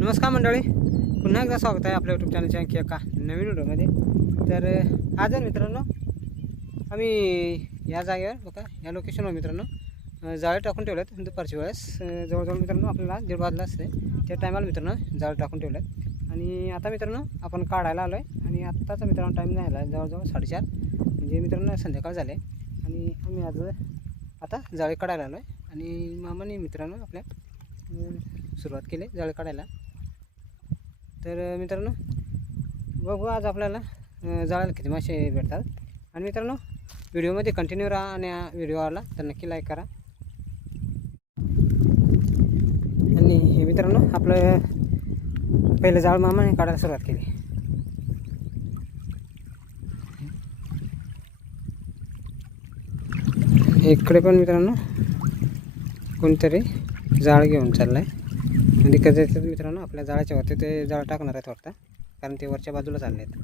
नमस्कार मंडळी, पुन्हा एकदा स्वागत आहे आपल्या यूट्यूब चॅनलच्या आणखी एका नवीन व्हिडिओमध्ये. तर आज आहे मित्रांनो, आम्ही या जागेवर बघा या लोकेशनवर मित्रांनो जाळे टाकून ठेवलेत. दुपारच्या वेळेस जवळजवळ मित्रांनो आपल्याला 1:30 वाजला असते. त्या टायमाला मित्रांनो जाळे टाकून ठेवलेत आणि आता मित्रांनो आपण काढायला आलो आहे. आणि आत्ताचा मित्रांनो टाईम झाला आहे जवळजवळ 4:30, म्हणजे मित्रांनो संध्याकाळ झाले. आणि आम्ही आज आता जाळे काढायला आलो आहे आणि मामाने मित्रांनो आपल्या सुरुवात केली जाळे काढायला. तर मित्रांनो बघू आज आपल्याला जाळ्याला किती मासे भेटतात. आणि मित्रांनो व्हिडिओमध्ये कंटिन्यू राहा आणि व्हिडिओ आवडला तर नक्की लाईक करा. आणि हे मित्रांनो आपलं पहिलं जाळ मामाने काढायला सुरुवात केली. इकडे पण मित्रांनो कोणतरी जाळ घेऊन चालला आहे. आणि कदाचित मित्रांनो आपल्या जाळ्याच्या वरती ते जाळ टाकणार आहेत वाटतं, कारण ते वरच्या बाजूला चालले आहेत.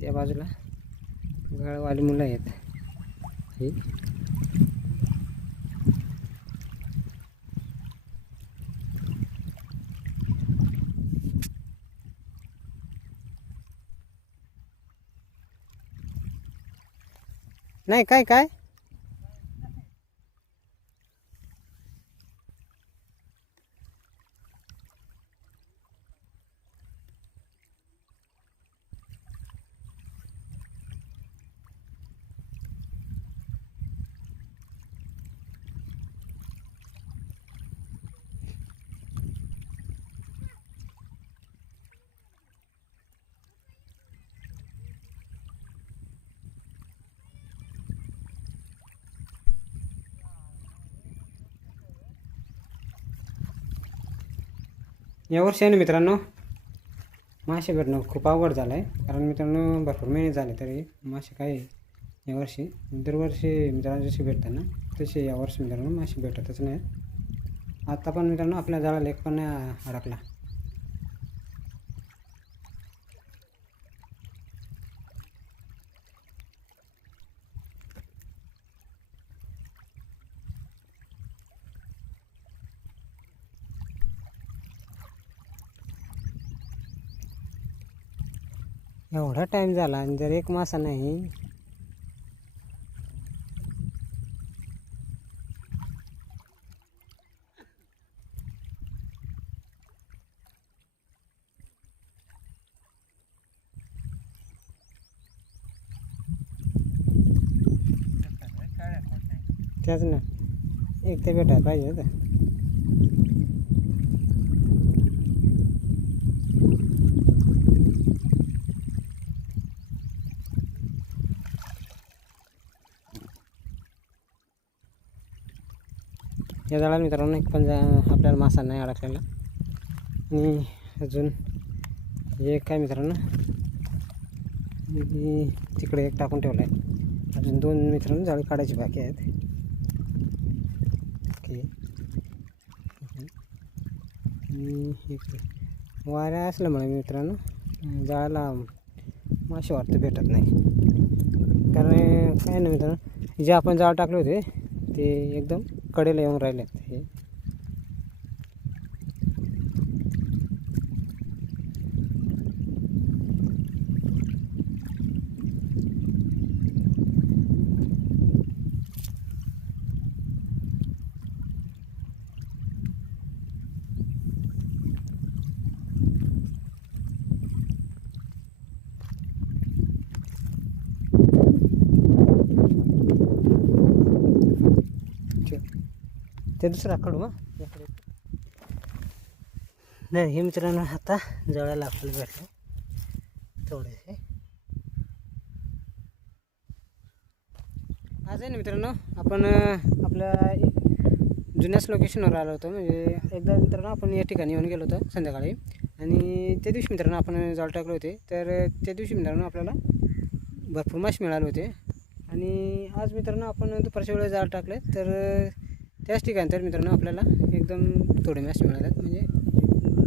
त्या बाजूला गाळवाली मुलं आहेत. ही नाही काय काय यावर्षी आहे ना मित्रांनो मासे भेटणं खूप अवघड झालं आहे. कारण मित्रांनो भरपूर महिने झाले तरी मासे काही यावर्षी दरवर्षी मित्रांनो जसे भेटतात ना तसे यावर्षी मित्रांनो मासे भेटतच नाही. आता पण मित्रांनो आपल्या जाळ्याला एक पण नाही अडकला. एवढा टाईम झाला आणि जर एक मासा नाही. त्याच ना एक ते भेटायला पाहिजे होतं. या जाळ्याला मित्रांनो एक पण आपल्याला मासा नाही अडकलेला. आणि अजून एक काय मित्रांनो तिकडे एक टाकून ठेवला आहे. अजून 2 मित्रांनो जाळी काढायची बाकी आहेत. ओके. आणि इकडे वाऱ्या असल्यामुळे मित्रांनो जाळ्याला मासे वाटतं भेटत नाही. कारण काय ना मित्रांनो जे आपण जाळ टाकले होते ते एकदम कडेला येऊन राहिले हे. ते दुसरा काढू मग नाही. हे मित्रांनो आता जळायला आपल्याला भेटलं थोडेसे. आज आहे ना मित्रांनो आपण आपल्या जुन्याच लोकेशनवर आलो होतो. म्हणजे एकदा मित्रांनो आपण या ठिकाणी येऊन गेलो होतो संध्याकाळी. आणि त्या दिवशी मित्रांनो आपण जाळ टाकले होते. तर त्या दिवशी मित्रांनो आपल्याला भरपूर मासे मिळाले होते. आणि आज मित्रांनो आपण दुपारच्या वेळेस जाळ टाकले तर त्याच ठिकाणी तर मित्रांनो आपल्याला एकदम थोडे मासे मिळाले. म्हणजे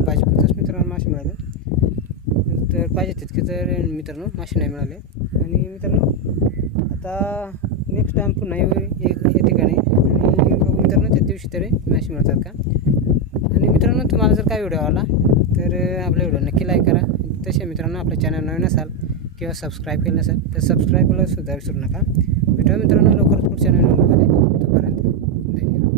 भाजीपुरतेच मित्रांनो मासे मिळाले. तर पाहिजे तितके तर मित्रांनो मासे नाही मिळाले. आणि मित्रांनो आता नेक्स्ट टाईम पुन्हा येऊ या ठिकाणी आणि बघू मित्रांनो त्या दिवशी तरी मासे मिळतात का. आणि मित्रांनो तुम्हाला जर काय व्हिडिओ आला तर आपला व्हिडिओ नक्की लाईक करा. तसे मित्रांनो आपल्या चॅनल नवीन असाल किंवा सबस्क्राईब केलं नसेल तर सबस्क्राईब करायला सुद्धा विसरू नका. भेटूया मित्रांनो लवकरच पुढच्या नवीन व्हिडिओमध्ये. तोपर्यंत धन्यवाद.